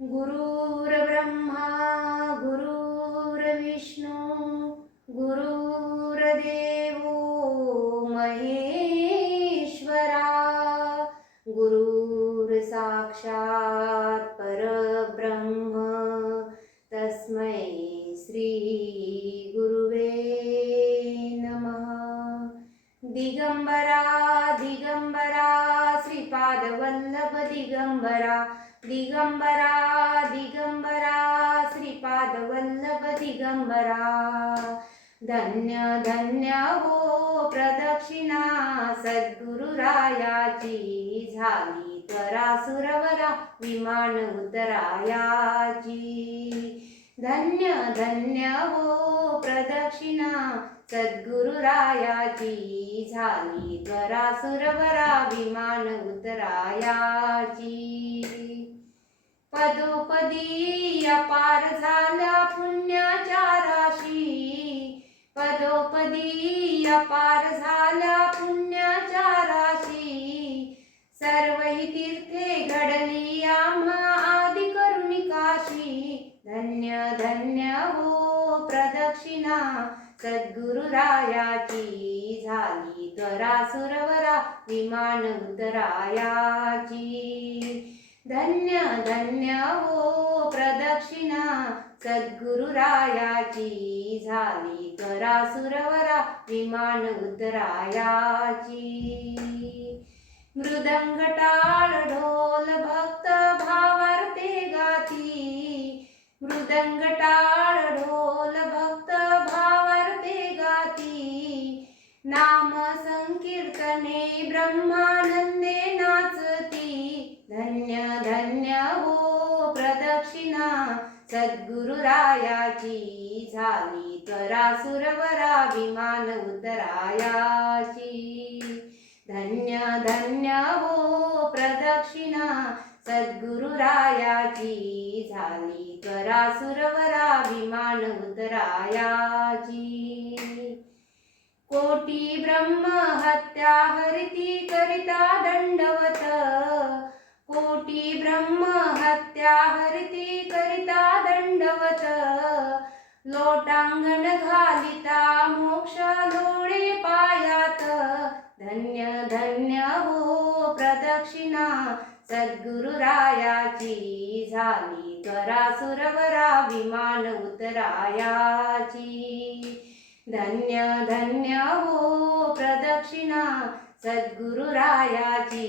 गुरु दिगंबरा दिगंबरा श्रीपादवल्लभ दिगंबरा। धन्य धन्य हो प्रदक्षिणा सद्गुरुरायाची झाली तरा सुरवरा विमान उतरायाची। धन्य धन्य हो प्रदक्षिणा सद्गुरुरायाची झाली त्वरा सुरवरा विमान उतरायाची। पदोपदी अपार झाल्या पुण्याच्या राशी. पदोपदी अपार झाल्या पुण्याच्या राशी. सर्व ही तीर्थे घडली आम्हा आदि करुणी काशी. धन्य धन्य हो प्रदक्षिणा. सद्गुरुरायाची झाली त्वरा सुरवरा. विमान उतरायाची. धन्य धन्य हो प्रदक्षिणा सद्गुरुरायाची झाली करा सुरवरा विमान उतरायाची मृदंग टाळ ढोल भक्त भावार्थे गाती मृदंग टाळ ढोल भक्त भावार्थे गाती नाम संकीर्तने ब्रह्मानंदे नाचती धन्य धन्य हो प्रदक्षिणा. सद्गुरुरायाची झाली त्वरा सुरवरा विमान उतरायाची धन्य धन्य हो प्रदक्षिणा. सद्गुरुरायाची झाली त्वरा सुरवरा विमान उतरायाची कोटी ब्रह्म हत्या हरिती करिता दंड लोटांगण घालिता मोक्ष लोळे पायात. धन्य धन्य हो प्रदक्षिणा सद्गुरुरायाची झाली त्वरा सुरवरा विमान उतरायाची. धन्य धन्य हो प्रदक्षिणा सद्गुरुरायाची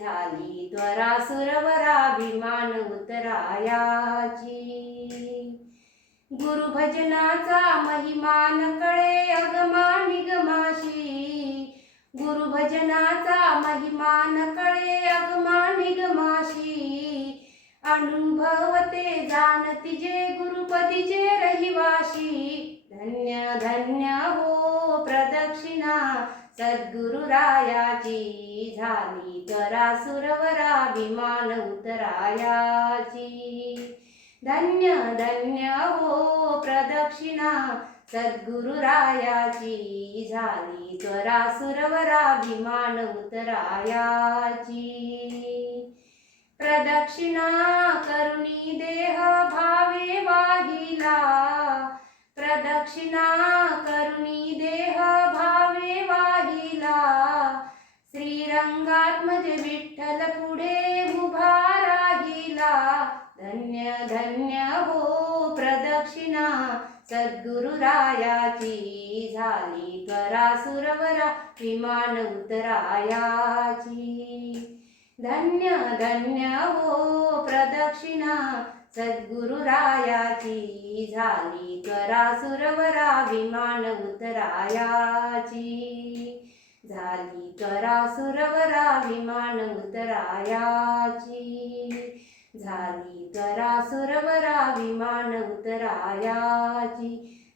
झाली त्वरा सुरवरा विमान उतरायाची. गुरुभजनाचा महिमान कळे अगमा निगमाशी. गुरुभजनाचा महिमान कळे अगमा निगमाशी. अनुभवते जाणती जे गुरुपदीचे रहिवाशी. धन्य धन्य हो प्रदक्षिणा. सद्गुरुरायाची झाली त्वरा सुरवरा विमान उतरायाची. धन्य धन्य हो प्रदक्षिणा. सद्गुरुरायाची झाली त्वरा सुरवराभिमान उतरायाची. प्रदक्षिणा करुणी देह भावे वाहिला. प्रदक्षिणा विमान उतरायाची धन्य धन्य हो प्रदक्षिणा सद्गुरुरायाची. झाली त्वरा सुरवरा विमान उतरायाची झाली त्वरा सुरवरा विमान उतरायाची झाली त्वरा सुरवरा विमान उतरायाची